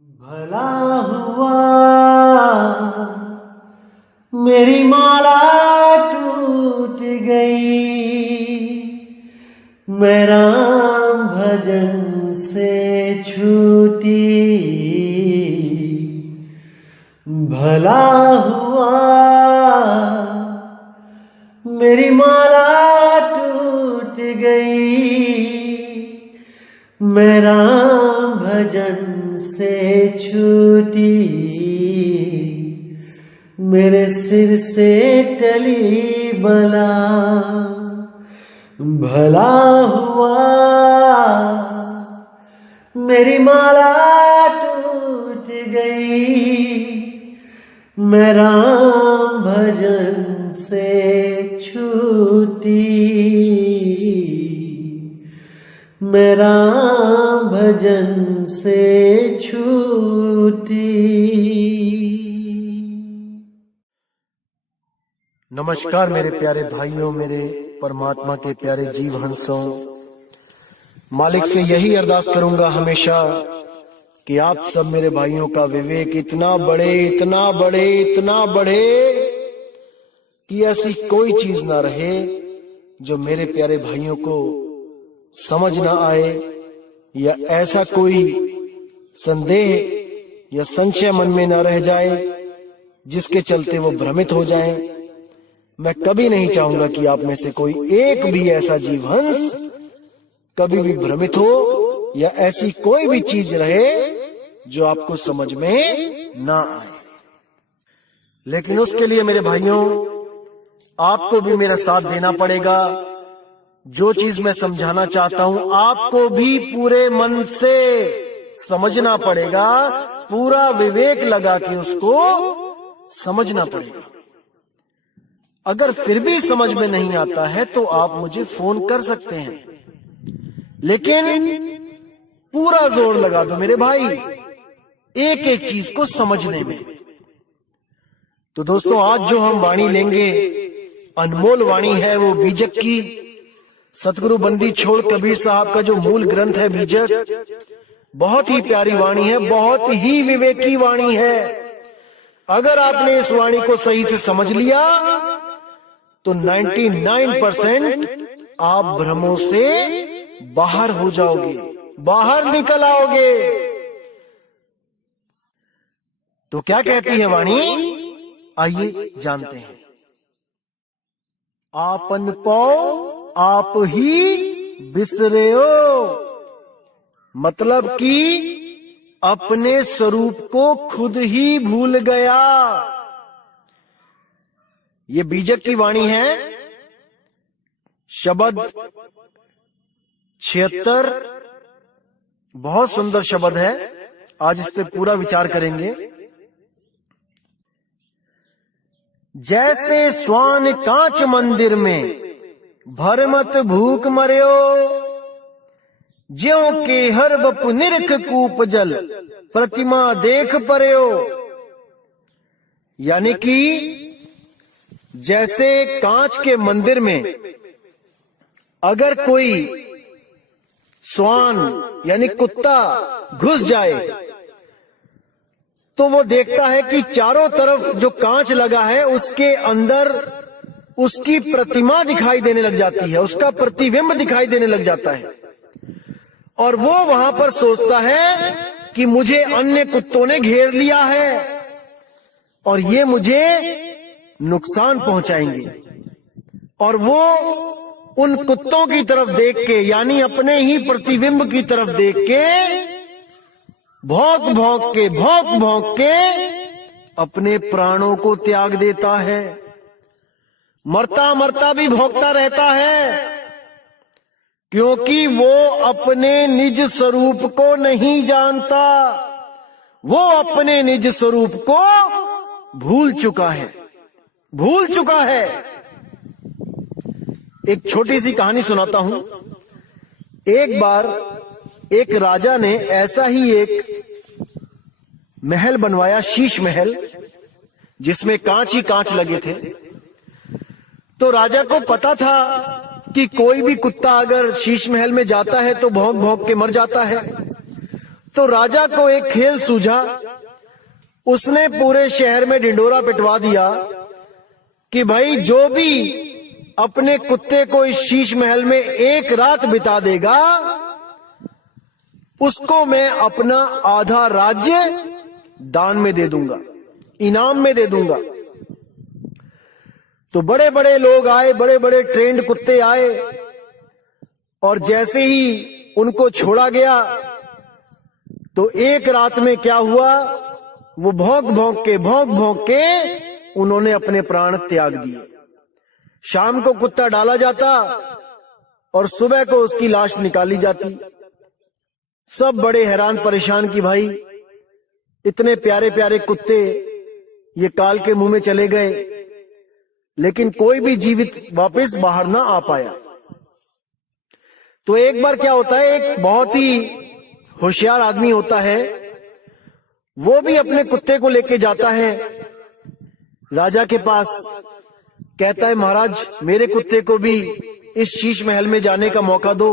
भला हुआ मेरी माला टूट गई, मैं राम भजन से छूटी। भला हुआ मेरी माला टूट गई, मैं राम भजन से छूटी। मेरे सिर से टली बला, भला हुआ मेरी माला टूट गई, मैं राम भजन से छूटी। मैं राम भजन से छूटी। नमस्कार मेरे प्यारे भाइयों, मेरे परमात्मा के प्यारे जीव हंसों। मालिक से यही अरदास करूंगा हमेशा कि आप सब मेरे भाइयों का विवेक इतना बढ़े, इतना बढ़े, इतना बढ़े कि ऐसी कोई चीज ना रहे जो मेरे प्यारे भाइयों को समझ ना आए, या ऐसा कोई संदेह या संशय मन में ना रह जाए जिसके चलते वो भ्रमित हो जाएं। मैं कभी नहीं चाहूंगा कि आप में से कोई एक भी ऐसा जीवहंस कभी भी भ्रमित हो, या ऐसी कोई भी चीज रहे जो आपको समझ में ना आए। लेकिन उसके लिए मेरे भाइयों, आपको भी मेरा साथ देना पड़ेगा। जो चीज मैं समझाना चाहता हूं आपको भी पूरे मन से समझना पड़ेगा, पूरा विवेक लगा के उसको समझना पड़ेगा। अगर फिर भी समझ में नहीं आता है तो आप मुझे फोन कर सकते हैं, लेकिन पूरा जोर लगा दो मेरे भाई एक एक चीज को समझने में। तो दोस्तों, आज जो हम वाणी लेंगे अनमोल वाणी है, वो बीजक की। सतगुरु बंदी छोड़ कबीर साहब का जो मूल ग्रंथ है बीजक, बहुत ही प्यारी वाणी है, बहुत ही विवेकी वाणी है। अगर आपने इस वाणी को सही से समझ लिया तो 99% आप भ्रमों से बाहर हो जाओगे, बाहर निकल आओगे। तो क्या कहती है वाणी, आइए जानते हैं। आपन पाओ आप ही बिसरे हो, मतलब कि अपने स्वरूप को खुद ही भूल गया। ये बीजक की वाणी है। शब्द 76 बहुत सुंदर शब्द है। आज इस पे पूरा विचार करेंगे। जैसे स्वान कांच मंदिर में भरमत भूख मर्यो, ज्यों के हर बपु निरख कूप जल प्रतिमा देख पर्यो। यानी कि जैसे कांच के मंदिर में अगर कोई स्वान यानी कुत्ता घुस जाए तो वो देखता है कि चारों तरफ जो कांच लगा है उसके अंदर उसकी प्रतिमा दिखाई देने लग जाती है, उसका प्रतिबिंब दिखाई देने लग जाता है, और वो वहां पर सोचता है कि मुझे अन्य कुत्तों ने घेर लिया है और ये मुझे नुकसान पहुंचाएंगे। और वो उन कुत्तों की तरफ देख के, यानी अपने ही प्रतिबिंब की तरफ देख के भौंक भौंक के अपने प्राणों को त्याग देता है। मरता मरता भी भौंकता रहता है, क्योंकि वो अपने निज स्वरूप को नहीं जानता, वो अपने निज स्वरूप को भूल चुका है, भूल चुका है। एक छोटी सी कहानी सुनाता हूं। एक बार एक राजा ने ऐसा ही एक महल बनवाया, शीश महल, जिसमें कांच ही कांच लगे थे। तो राजा को पता था कि कोई भी कुत्ता अगर शीश महल में जाता है तो भौंक भौंक के मर जाता है। तो राजा को एक खेल सूझा। उसने पूरे शहर में ढिंढोरा पिटवा दिया कि भाई जो भी अपने कुत्ते को इस शीश महल में एक रात बिता देगा, उसको मैं अपना आधा राज्य दान में दे दूंगा, इनाम में दे दूंगा। तो बड़े बड़े लोग आए, बड़े बड़े ट्रेंड कुत्ते आए, और जैसे ही उनको छोड़ा गया तो एक रात में क्या हुआ, वो भौंक भौंक के उन्होंने अपने प्राण त्याग दिए। शाम को कुत्ता डाला जाता और सुबह को उसकी लाश निकाली जाती। सब बड़े हैरान परेशान कि भाई इतने प्यारे प्यारे कुत्ते ये काल के मुंह में चले गए, लेकिन कोई भी जीवित वापस बाहर ना आ पाया। तो एक बार क्या होता है, एक बहुत ही होशियार आदमी होता है, वो भी अपने कुत्ते को लेके जाता है राजा के पास। कहता है महाराज मेरे कुत्ते को भी इस शीश महल में जाने का मौका दो।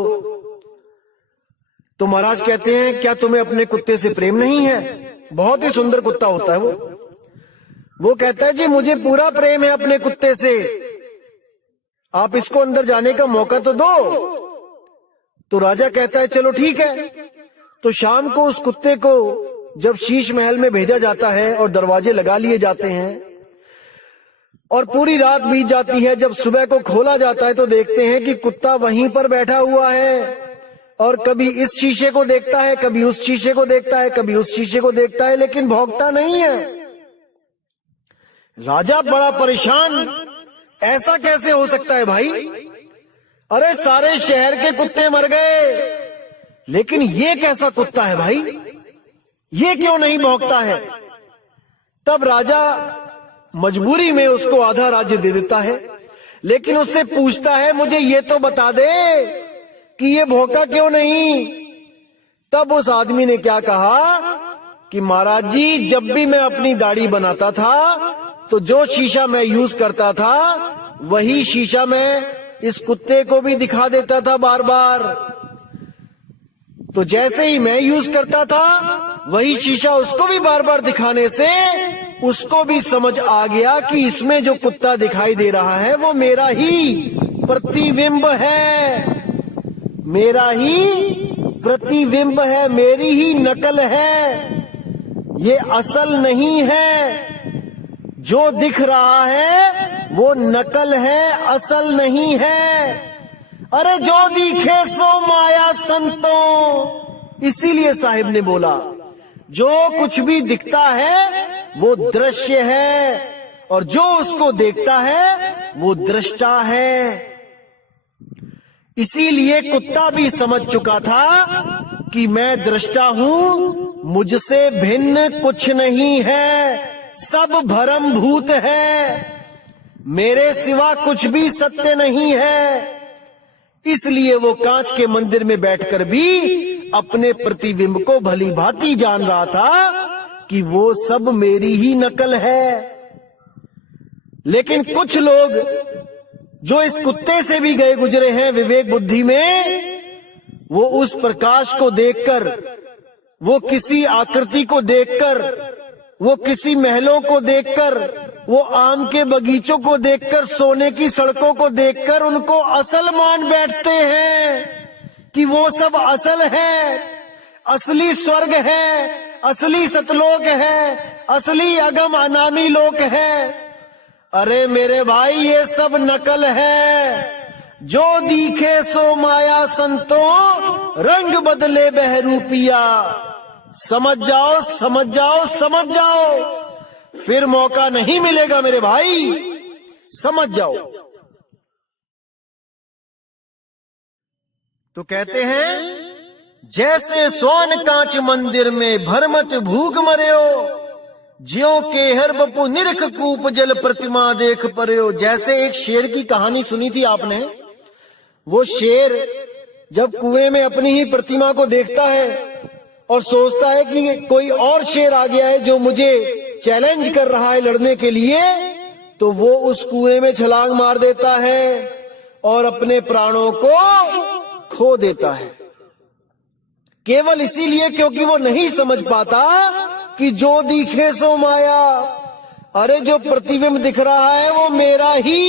तो महाराज कहते हैं क्या तुम्हें अपने कुत्ते से प्रेम नहीं है? बहुत ही सुंदर कुत्ता होता है वो कहता है जी मुझे पूरा प्रेम है अपने कुत्ते से, आप इसको अंदर जाने का मौका तो दो। तो राजा कहता है चलो ठीक है। तो शाम को उस कुत्ते को जब शीश महल में भेजा जाता है और दरवाजे लगा लिए जाते हैं और पूरी रात बीत जाती है, जब सुबह को खोला जाता है तो देखते हैं कि कुत्ता वहीं पर बैठा हुआ है और कभी इस शीशे को देखता है, कभी उस शीशे को देखता है, कभी उस शीशे को देखता है, लेकिन भौंकता नहीं है। राजा बड़ा परेशान, ऐसा कैसे हो सकता है भाई? अरे सारे शहर के कुत्ते मर गए, लेकिन ये कैसा कुत्ता है भाई, ये क्यों नहीं भौंकता है? तब राजा मजबूरी में उसको आधा राज्य दे देता है, लेकिन उससे पूछता है मुझे ये तो बता दे कि ये भौंका क्यों नहीं? तब उस आदमी ने क्या कहा कि महाराज जी जब भी मैं अपनी दाढ़ी बनाता था तो जो शीशा मैं यूज करता था वही शीशा मैं इस कुत्ते को भी दिखा देता था बार बार। तो जैसे ही मैं यूज करता था वही शीशा उसको भी बार बार दिखाने से उसको भी समझ आ गया कि इसमें जो कुत्ता दिखाई दे रहा है वो मेरा ही प्रतिबिंब है, मेरा ही प्रतिबिंब है, मेरी ही नकल है, ये असल नहीं है। जो दिख रहा है वो नकल है, असल नहीं है। अरे जो दिखे सो माया संतों, इसीलिए साहिब ने बोला जो कुछ भी दिखता है वो दृश्य है और जो उसको देखता है वो दृष्टा है। इसीलिए कुत्ता भी समझ चुका था कि मैं दृष्टा हूं, मुझसे भिन्न कुछ नहीं है, सब भ्रम भूत है, मेरे सिवा कुछ भी सत्य नहीं है। इसलिए वो कांच के मंदिर में बैठकर भी अपने प्रतिबिंब को भली भांति जान रहा था कि वो सब मेरी ही नकल है। लेकिन कुछ लोग जो इस कुत्ते से भी गए गुजरे हैं विवेक बुद्धि में, वो उस प्रकाश को देखकर, वो किसी आकृति को देखकर, वो किसी महलों को देखकर, वो आम के बगीचों को देखकर, सोने की सड़कों को देखकर उनको असल मान बैठते हैं कि वो सब असल है, असली स्वर्ग है, असली सतलोक है, असली अगम अनामी लोक है। अरे मेरे भाई ये सब नकल है। जो दिखे सो माया संतों, रंग बदले बहरूपिया। समझ जाओ, समझ जाओ, समझ जाओ, फिर मौका नहीं मिलेगा मेरे भाई, समझ जाओ। तो कहते हैं जैसे सोन कांच मंदिर में भरमत भूख मर्यो, ज्यों के हर बपू निरख कूप जल प्रतिमा देख पर्यो। जैसे एक शेर की कहानी सुनी थी आपने, वो शेर जब कुएं में अपनी ही प्रतिमा को देखता है और सोचता है कि कोई और शेर आ गया है जो मुझे चैलेंज कर रहा है लड़ने के लिए, तो वो उस कुएं में छलांग मार देता है और अपने प्राणों को खो देता है। केवल इसीलिए क्योंकि वो नहीं समझ पाता कि जो दिखे सो माया। अरे जो प्रतिबिंब दिख रहा है वो मेरा ही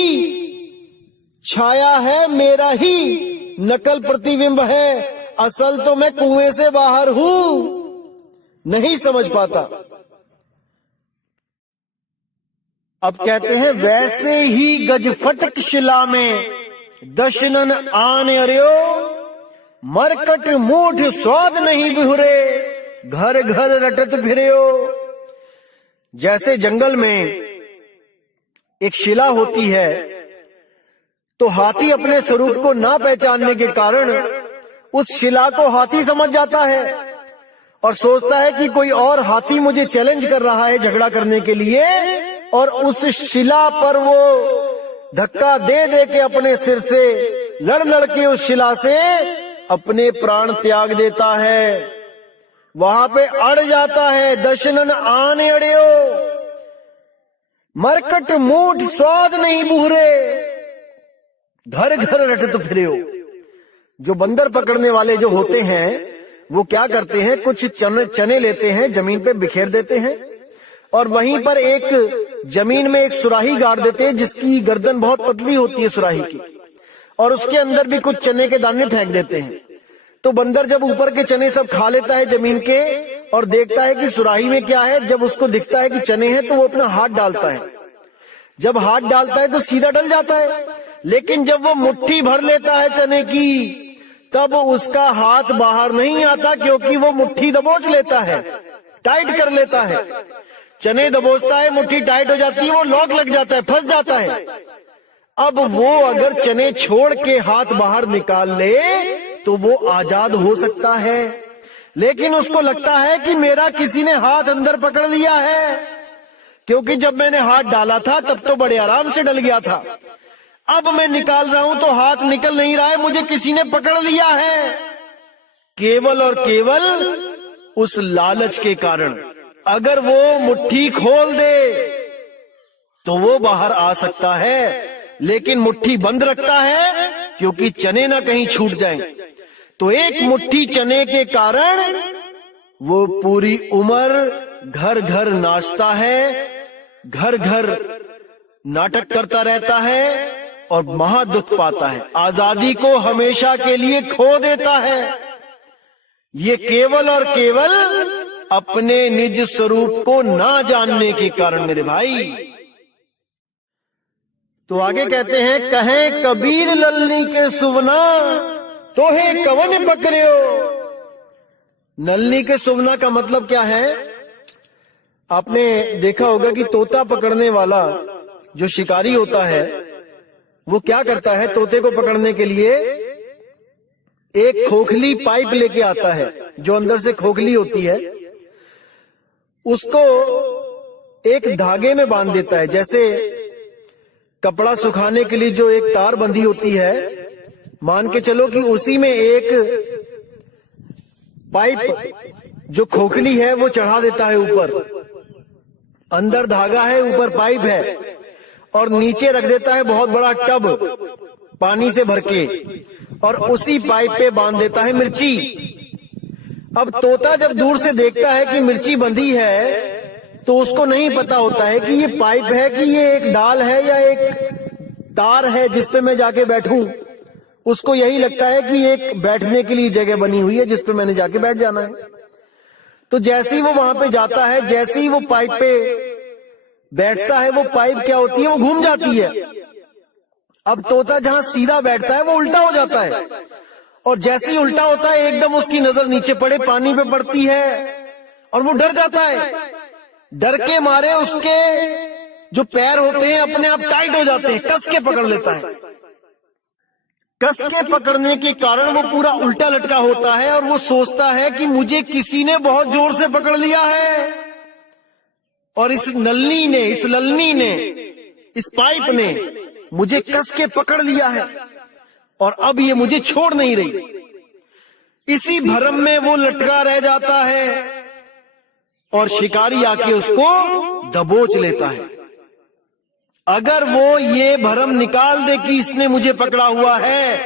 छाया है, मेरा ही नकल प्रतिबिंब है, असल तो मैं कुएं से बाहर हूं। नहीं समझ पाता। अब कहते हैं वैसे ही गजफटक शिला में दशनन आन अर्यो, मरकट मूठ स्वाद नहीं बिहुरे, घर घर रटत फिर्यो। जैसे जंगल में एक शिला होती है तो हाथी अपने स्वरूप को ना पहचानने के कारण उस शिला को हाथी समझ जाता है और सोचता है कि कोई और हाथी मुझे चैलेंज कर रहा है झगड़ा करने के लिए, और उस शिला पर वो धक्का दे दे के अपने सिर से लड़ लड़ के उस शिला से अपने प्राण त्याग देता है, वहां पे अड़ जाता है। दशनन आने अड़ियो, मरकट मूठ स्वाद नहीं बूहरे, घर घर रटत फिर्यो। जो बंदर पकड़ने वाले जो होते हैं वो क्या करते हैं, कुछ चने लेते हैं, जमीन पे बिखेर देते हैं और वहीं पर एक जमीन में एक सुराही गाड़ देते हैं जिसकी गर्दन बहुत पतली होती है सुराही की, और उसके अंदर भी कुछ चने के दाने फेंक देते हैं। तो बंदर जब ऊपर के चने सब खा लेता है जमीन के और देखता है कि सुराही में क्या है, जब उसको दिखता है कि चने हैं तो वो अपना हाथ डालता है। जब हाथ डालता है तो सीधा डल जाता है, लेकिन जब वो मुट्ठी भर लेता है चने की तब उसका हाथ बाहर नहीं आता, क्योंकि वो मुट्ठी दबोच लेता है, टाइट कर लेता है। चने दबोचता है, मुट्ठी टाइट हो जाती है, वो लॉक लग जाता है, फंस जाता है। अब वो अगर चने छोड़ के हाथ बाहर निकाल ले तो वो आजाद हो सकता है, लेकिन उसको लगता है कि मेरा किसी ने हाथ अंदर पकड़ लिया है, क्योंकि जब मैंने हाथ डाला था तब तो बड़े आराम से डल गया था, अब मैं निकाल रहा हूं तो हाथ निकल नहीं रहा है, मुझे किसी ने पकड़ लिया है। केवल और केवल उस लालच के कारण। अगर वो मुट्ठी खोल दे तो वो बाहर आ सकता है, लेकिन मुट्ठी बंद रखता है क्योंकि चने ना कहीं छूट जाएं। तो एक मुट्ठी चने के कारण वो पूरी उम्र घर घर नाचता है, घर घर नाटक करता रहता है और महादुख पाता है, आजादी को हमेशा के लिए खो देता है। ये केवल और केवल अपने निज स्वरूप को ना जानने के कारण मेरे भाई। तो आगे कहते हैं, कहें कबीर ललनी के सुवना तो है कवन पकड़ियो। नलनी के सुवना का मतलब क्या है? आपने देखा होगा कि तोता पकड़ने वाला जो शिकारी होता है वो क्या करता है, तोते को पकड़ने के लिए एक खोखली पाइप लेके आता है, जो अंदर से खोखली होती है, उसको एक धागे में बांध देता है। जैसे कपड़ा सुखाने के लिए जो एक तार बंधी होती है, मान के चलो कि उसी में एक पाइप जो खोखली है वो चढ़ा देता है ऊपर, अंदर धागा है, ऊपर पाइप है, और नीचे रख देता है बहुत बड़ा टब पानी से भर के, और उसी पाइप पे बांध देता है मिर्ची। अब तोता जब दूर से देखता है कि मिर्ची बंधी है तो उसको नहीं पता होता है कि ये पाइप है कि ये एक डाल है या एक तार है जिसपे मैं जाके बैठूं। उसको यही लगता है कि एक बैठने के लिए जगह बनी हुई है जिसपे मैंने जाके बैठ जाना है। तो जैसे ही वो वहां पे जाता है, जैसे ही वो पाइप पे बैठता है, वो पाइप क्या होती है, वो घूम जाती है। अब तोता जहां सीधा बैठता है वो उल्टा हो जाता है, और जैसे ही उल्टा होता है एकदम उसकी नजर नीचे पड़े पानी पे पड़ती है और वो डर जाता है। डर के मारे उसके जो पैर होते हैं अपने आप टाइट हो जाते हैं, कस के पकड़ लेता है। कस के पकड़ने के कारण वो पूरा उल्टा लटका होता है और वो सोचता है कि मुझे किसी ने बहुत जोर से पकड़ लिया है, और इस ललनी ने इस पाइप ने मुझे कस के पकड़ लिया है और अब ये मुझे छोड़ नहीं रही। इसी भ्रम में वो लटका रह जाता है और शिकारी आके उसको दबोच लेता है। अगर वो ये भ्रम निकाल दे कि इसने मुझे पकड़ा हुआ है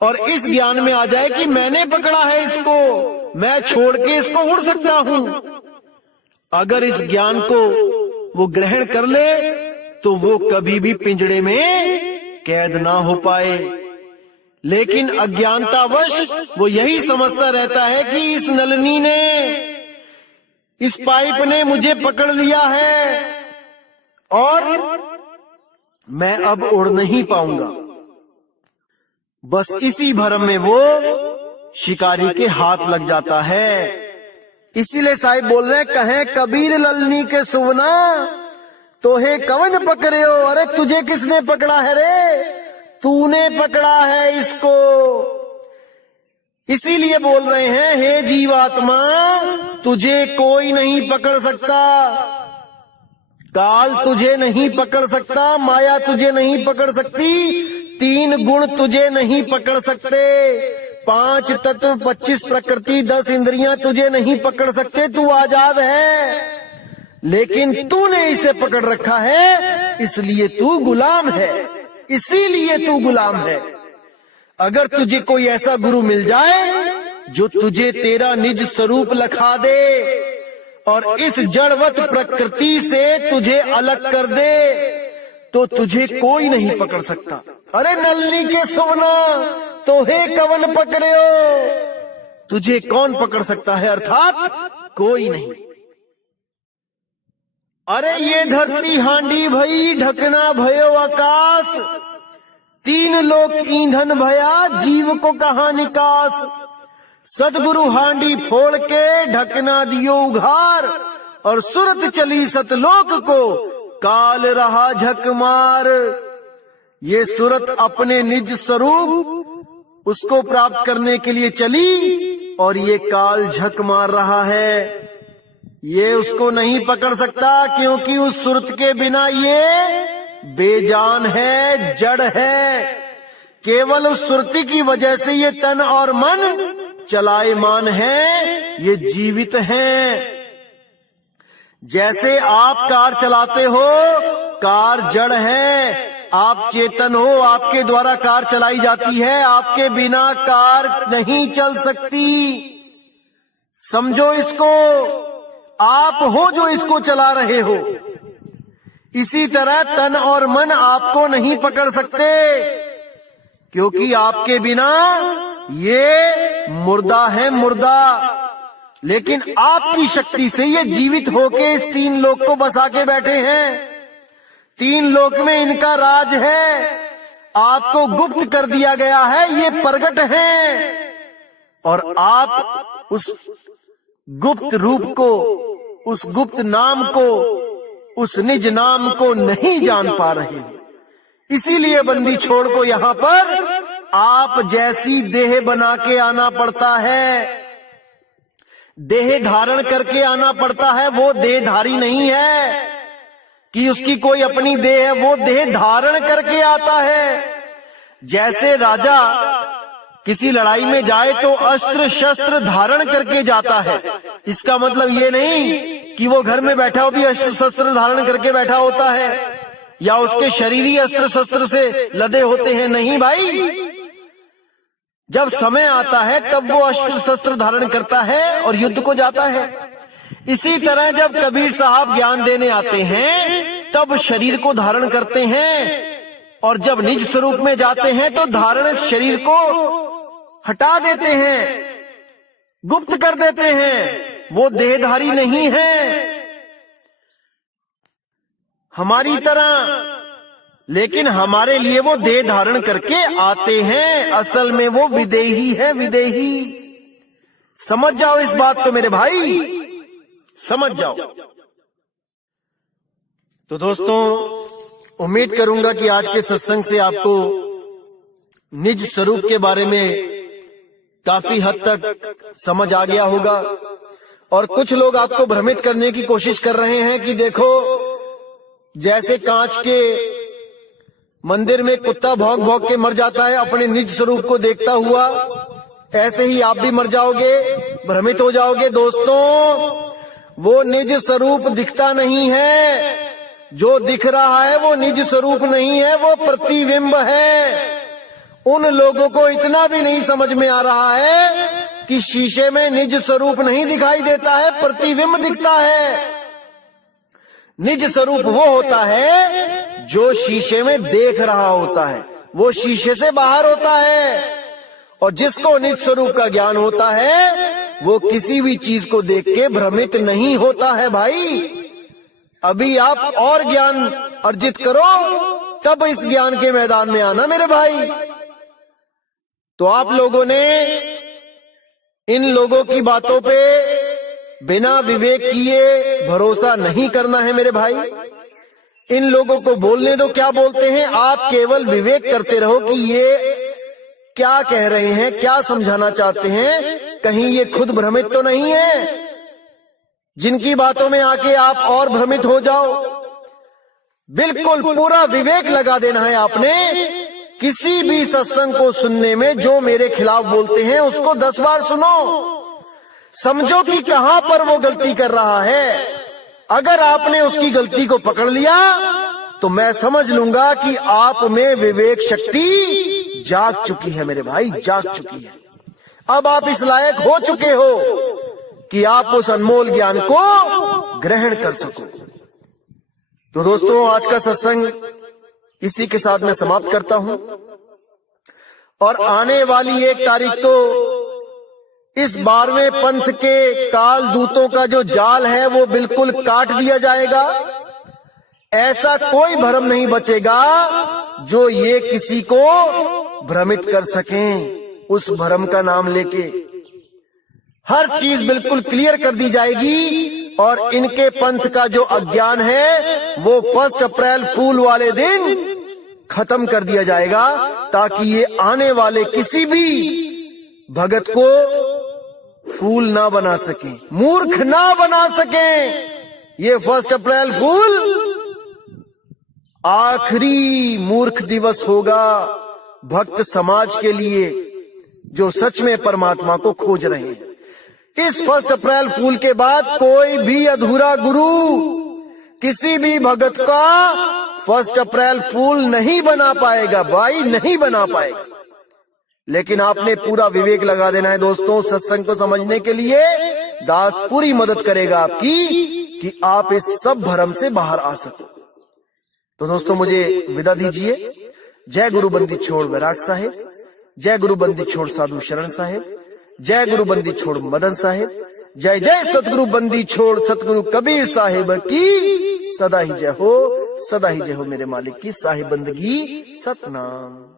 और इस ज्ञान में आ जाए कि मैंने पकड़ा है इसको, मैं छोड़ के इसको उड़ सकता हूं। अगर इस ज्ञान को वो ग्रहण कर ले तो वो कभी भी पिंजड़े में कैद ना हो पाए। लेकिन अज्ञानतावश वो यही समझता रहता है कि इस नलनी ने, इस पाइप ने मुझे पकड़ लिया है और मैं अब उड़ नहीं पाऊंगा। बस इसी भ्रम में वो शिकारी के हाथ लग जाता है। इसीलिए साहिब बोल रहे हैं, कहें कबीर ललनी के सुवना तोहे कवन पकड़े हो। अरे तुझे किसने पकड़ा है रे, तूने पकड़ा है इसको। इसीलिए बोल रहे हैं, हे जीवात्मा तुझे कोई नहीं पकड़ सकता, काल तुझे नहीं पकड़ सकता, माया तुझे नहीं पकड़ सकती, 3 गुण तुझे नहीं पकड़ सकते, 5 तत्व, 25 प्रकृति, 10 इंद्रियां तुझे नहीं पकड़ सकते। तू आजाद है, लेकिन तूने इसे पकड़ रखा है, इसलिए तू गुलाम है, इसीलिए तू गुलाम है। अगर तुझे कोई ऐसा गुरु मिल जाए जो तुझे तेरा निज स्वरूप लखा दे और इस जड़वत प्रकृति से तुझे अलग कर दे, तो तुझे कोई नहीं पकड़ सकता। अरे नलनी के सुवना तोहे कवन पकड़े हो, तुझे कौन पकड़ सकता है, अर्थात कोई नहीं। अरे ये धरती हांडी भई, ढकना भयो आकाश, 3 लोक ईंधन भया, जीव को कहा निकास। सतगुरु हांडी फोड़ के ढकना दियो उघार, और सुरत चली सतलोक को, काल रहा झक मार। ये सुरत अपने निज स्वरूप उसको प्राप्त करने के लिए चली और ये काल झक मार रहा है। ये उसको नहीं पकड़ सकता, क्योंकि उस सुरत के बिना ये बेजान है, जड़ है। केवल उस सुरती की वजह से ये तन और मन चलायमान है, ये जीवित हैं। जैसे आप कार चलाते हो, कार जड़ है, आप चेतन हो, आपके द्वारा कार चलाई जाती है, आपके बिना कार नहीं चल सकती। समझो इसको, आप हो जो इसको चला रहे हो। इसी तरह तन और मन आपको नहीं पकड़ सकते, क्योंकि आपके बिना ये मुर्दा है, मुर्दा। लेकिन आपकी शक्ति से ये जीवित होके इस 3 लोक को बसा के बैठे हैं। 3 लोक में इनका राज है, आपको गुप्त कर दिया गया है, ये प्रगट हैं, और आप उस गुप्त रूप को, उस गुप्त नाम को, उस निज नाम को नहीं जान पा रहे। इसीलिए बंदी छोड़ को यहाँ पर आप जैसी देह बना के आना पड़ता है, देह धारण करके आना पड़ता है। वो देहधारी नहीं है कि उसकी कोई अपनी देह है, वो देह धारण करके आता है। जैसे राजा किसी लड़ाई में जाए तो अस्त्र शस्त्र धारण करके जाता है। इसका मतलब ये नहीं कि वो घर में बैठा हो भी अस्त्र शस्त्र धारण करके बैठा होता है, या उसके शरीर ही अस्त्र शस्त्र से लदे होते हैं। नहीं भाई, जब समय आता है तब वो अस्त्र शस्त्र धारण करता है और युद्ध को जाता है। इसी तरह जब कबीर साहब ज्ञान देने आते हैं तब शरीर को धारण करते हैं, और जब निज स्वरूप में जाते हैं तो धारण शरीर को हटा देते हैं, गुप्त कर देते हैं। वो देहधारी नहीं है हमारी तरह, लेकिन हमारे लिए वो देह धारण करके आते हैं। असल में वो विदेही है, विदेही। समझ जाओ इस बात को मेरे भाई, समझ जाओ। तो दोस्तों, उम्मीद करूंगा कि आज के सत्संग से आपको निज स्वरूप के बारे में काफी हद तक समझ आ गया होगा। और कुछ लोग आपको भ्रमित करने की कोशिश कर रहे हैं कि देखो, जैसे कांच के मंदिर में कुत्ता भौंक भौंक के मर जाता है अपने निज स्वरूप को देखता हुआ, ऐसे ही आप भी मर जाओगे, भ्रमित हो जाओगे। दोस्तों, वो निज स्वरूप दिखता नहीं है, जो दिख रहा है वो निज स्वरूप नहीं है, वो प्रतिबिंब है। उन लोगों को इतना भी नहीं समझ में आ रहा है कि शीशे में निज स्वरूप नहीं दिखाई देता है, प्रतिबिंब दिखता है। निज स्वरूप वो होता है जो शीशे में देख रहा होता है, वो शीशे से बाहर होता है। और जिसको निज स्वरूप का ज्ञान होता है वो किसी भी चीज को देख के भ्रमित नहीं होता है। भाई अभी आप और ज्ञान अर्जित करो, तब इस ज्ञान के मैदान में आना मेरे भाई। तो आप लोगों ने इन लोगों की बातों पे बिना विवेक किए भरोसा नहीं करना है मेरे भाई। इन लोगों को बोलने दो क्या बोलते हैं, आप केवल विवेक करते रहो कि ये क्या कह रहे हैं, क्या समझाना चाहते हैं, कहीं ये खुद भ्रमित तो नहीं है जिनकी बातों में आके आप और भ्रमित हो जाओ। बिल्कुल पूरा विवेक लगा देना है आपने। किसी भी सत्संग को सुनने में जो मेरे खिलाफ बोलते हैं उसको 10 बार सुनो, समझो कि कहां पर वो गलती कर रहा है। अगर आपने उसकी गलती को पकड़ लिया तो मैं समझ लूंगा कि आप में विवेक शक्ति जाग चुकी है मेरे भाई, जाग चुकी है। अब आप इस लायक हो चुके हो कि आप उस अनमोल ज्ञान को ग्रहण कर सको। तो दोस्तों आज का सत्संग इसी के साथ मैं समाप्त करता हूं। और आने वाली 1 तारीख को इस 12वें पंथ के काल दूतों का जो जाल है वो बिल्कुल काट दिया जाएगा। ऐसा कोई भ्रम नहीं बचेगा जो ये किसी को भ्रमित कर सकें। उस भ्रम का नाम लेके हर चीज बिल्कुल क्लियर कर दी जाएगी। और इनके पंथ का जो अज्ञान है वो 1 अप्रैल फूल वाले दिन खत्म कर दिया जाएगा, ताकि ये आने वाले किसी भी भगत को फूल ना बना सके, मूर्ख ना बना सके। ये 1 अप्रैल फूल आखिरी मूर्ख दिवस होगा भक्त समाज के लिए जो सच में परमात्मा को खोज रहे हैं। इस 1 अप्रैल फूल के बाद कोई भी अधूरा गुरु किसी भी भगत का 1 अप्रैल फूल नहीं बना पाएगा भाई, नहीं बना पाएगा। लेकिन आपने पूरा विवेक लगा देना है दोस्तों सत्संग को समझने के लिए। दास पूरी मदद करेगा आपकी कि आप इस सब भ्रम से बाहर आ सको। तो दोस्तों मुझे विदा दीजिए। जय गुरु बंदी छोड़ वैराग साहेब, जय गुरु बंदी छोड़ साधु शरण साहेब, जय गुरु बंदी छोड़ मदन साहेब, जय जय सतगुरु बंदी छोड़ सतगुरु कबीर साहेब की सदा ही जय हो, सदा ही जय हो मेरे मालिक की साहिब बंदगी सतनाम।